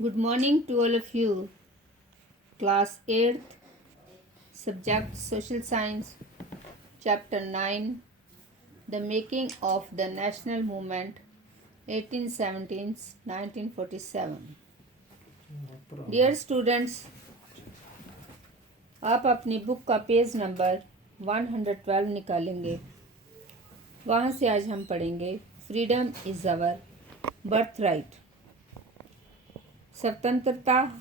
Good morning to all of you. Class 8th, subject Social Science, Chapter 9, The Making of the National Movement 1817-1947. Dear students, आप अपनी book का page number 112 निकालेंगे। वहाँ से आज हम पढ़ेंगे freedom is our birthright. स्वतंत्रता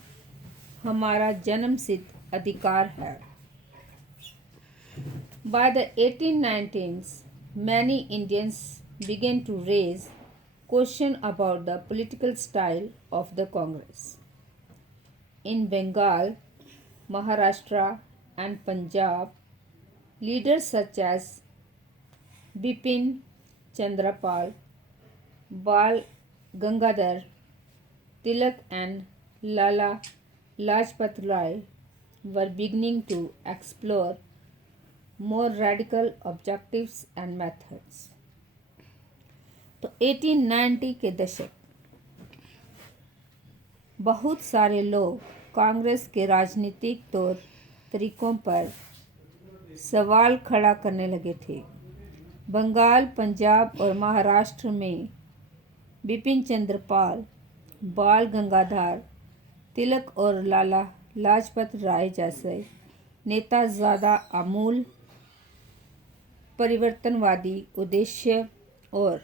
हमारा जन्मसिद्ध अधिकार है। By the 1890s, many Indians began to raise question about the political style of the Congress. In Bengal, Maharashtra and Punjab, leaders such as Bipin Chandrapal, Bal Gangadhar Tilak and Lala Lajpat Rai were beginning to explore more radical objectives and methods. तो 1890 के दशक बहुत सारे लोग कांग्रेस के राजनीतिक तौर तरीकों पर सवाल खड़ा करने लगे थे। बंगाल, पंजाब और महाराष्ट्र में बिपिन चंद्रपाल, बाल गंगाधर तिलक और लाला लाजपत राय जैसे नेता ज़्यादा आमूल परिवर्तनवादी उद्देश्य और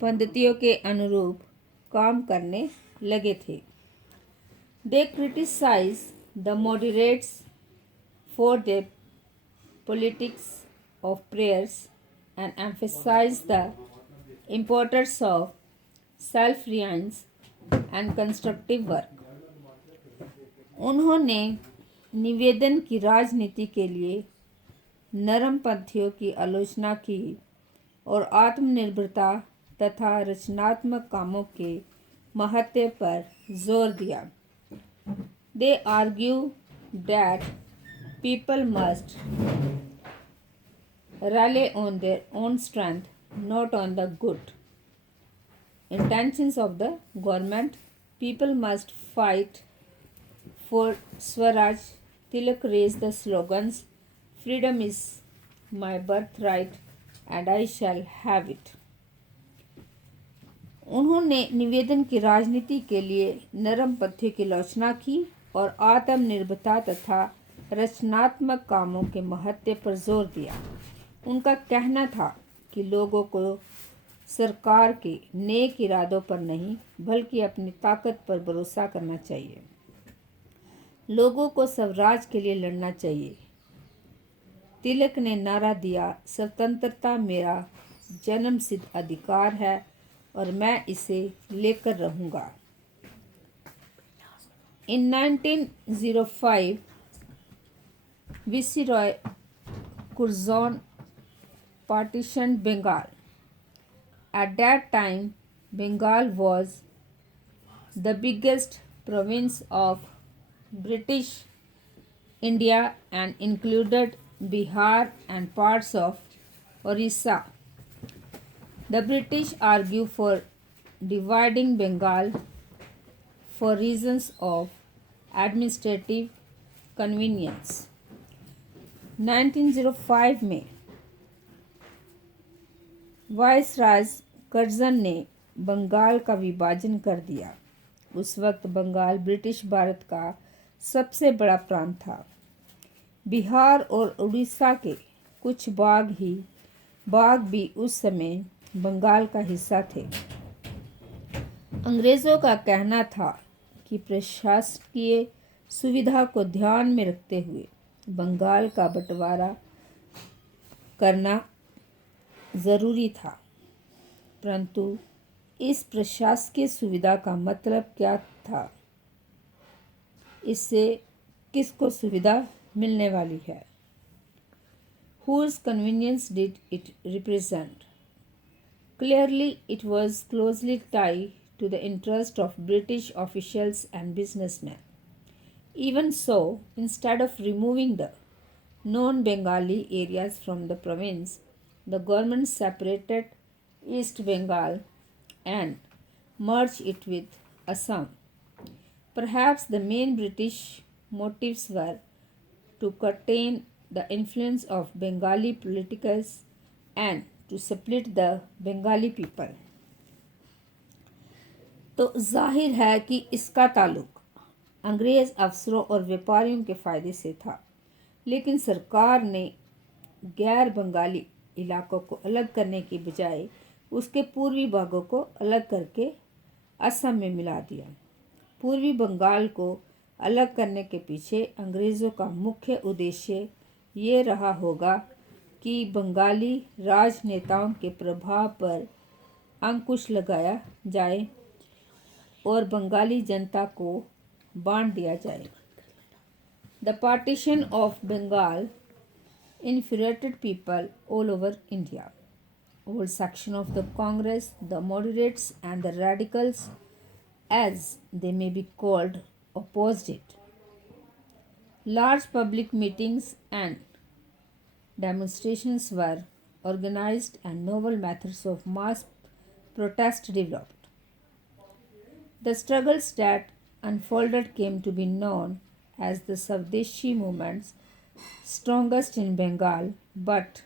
पद्धतियों के अनुरूप काम करने लगे थे। They criticized the moderates for their politics of prayers and emphasized the importance of self-reliance and constructive work. उन्होंने निवेदन की राजनीति के लिए नरमपंथियों की आलोचना की और आत्मनिर्भरता तथा रचनात्मक कामों के महत्व पर जोर दिया। They argue that people must rely on their own strength, not on the good intentions of the government. People must fight for Swaraj. Tilak raised the slogans, "Freedom is my birthright and I shall have it." उन्होंने निवेदन की राजनीति के लिए नरम पथ्य की आलोचना की और आत्मनिर्भरता तथा रचनात्मक कामों के महत्व पर जोर दिया। उनका कहना था कि लोगों को सरकार के नेक इरादों पर नहीं बल्कि अपनी ताकत पर भरोसा करना चाहिए। लोगों को स्वराज के लिए लड़ना चाहिए। तिलक ने नारा दिया, स्वतंत्रता मेरा जन्मसिद्ध अधिकार है और मैं इसे लेकर रहूँगा। In 1905, Viceroy Curzon partitioned Bengal. At that time, Bengal was the biggest province of British India and included Bihar and parts of Orissa. The British argued for dividing Bengal for reasons of administrative convenience. 1905 में viceroy Curzon ने बंगाल का विभाजन कर दिया। उस वक्त Bengal British Bharat का सबसे बड़ा प्रांत था। बिहार और उड़ीसा के कुछ भाग भी उस समय बंगाल का हिस्सा थे। अंग्रेज़ों का कहना था कि प्रशासकीय सुविधा को ध्यान में रखते हुए बंगाल का बंटवारा करना ज़रूरी था, परंतु इस प्रशासकीय सुविधा का मतलब क्या था? इससे किसको सुविधा मिलने वाली है? Whose convenience did it represent? Clearly, it was closely tied to the interest of British officials and businessmen. Even so, instead of removing the non-Bengali areas from the province, the government separated East Bengal and merged it with Assam. Perhaps the main British motives were to contain the influence of Bengali politicals and to split the Bengali people. तो जाहिर है कि इसका ताल्लुक अंग्रेज़ अफसरों और व्यापारियों के फ़ायदे से था, लेकिन सरकार ने गैर बंगाली इलाकों को अलग करने की बजाय उसके पूर्वी भागों को अलग करके असम में मिला दिया। पूर्वी बंगाल को अलग करने के पीछे अंग्रेज़ों का मुख्य उद्देश्य ये रहा होगा कि बंगाली राजनेताओं के प्रभाव पर अंकुश लगाया जाए और बंगाली जनता को बांट दिया जाए। The partition of Bengal infuriated people all over India. All sections of the Congress, the moderates and the radicals, as they may be called, opposed it. Large public meetings and demonstrations were organized and novel methods of mass protest developed. The struggles that unfolded came to be known as the Swadeshi movements, strongest in Bengal, but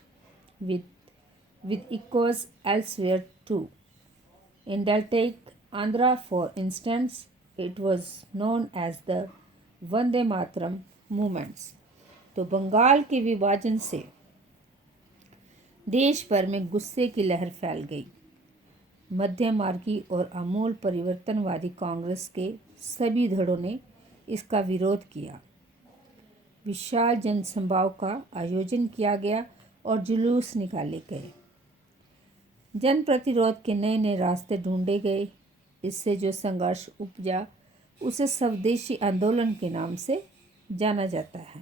with echoes elsewhere too. In deltaic Andhra, for instance, it was known as the Vande Mataram movements. तो बंगाल के विभाजन से देश भर में गुस्से की लहर फैल गई। मध्यमार्गी और आमूल परिवर्तनवादी कांग्रेस के सभी धड़ों ने इसका विरोध किया। विशाल जनसभाओं का आयोजन किया गया और जुलूस निकाले गए। जन प्रतिरोध के नए नए रास्ते ढूंढे गए। इससे जो संघर्ष उपजा उसे स्वदेशी आंदोलन के नाम से जाना जाता है।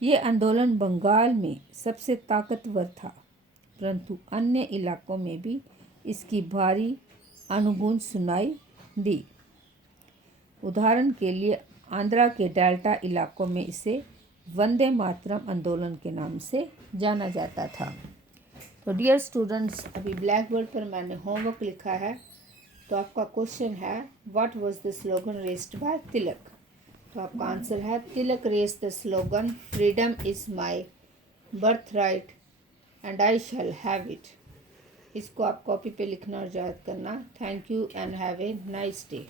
ये आंदोलन बंगाल में सबसे ताकतवर था, परंतु अन्य इलाकों में भी इसकी भारी अनुगूंज सुनाई दी। उदाहरण के लिए आंध्रा के डेल्टा इलाकों में इसे वंदे मातरम आंदोलन के नाम से जाना जाता था। तो डियर स्टूडेंट्स, अभी ब्लैक बोर्ड पर मैंने होमवर्क लिखा है। तो आपका क्वेश्चन है, what was the slogan raised by Tilak. तो आपका आंसर है, Tilak raised the slogan freedom is my birthright and I shall have it. इसको आप कॉपी पे लिखना और याद करना। Thank you and have a nice day.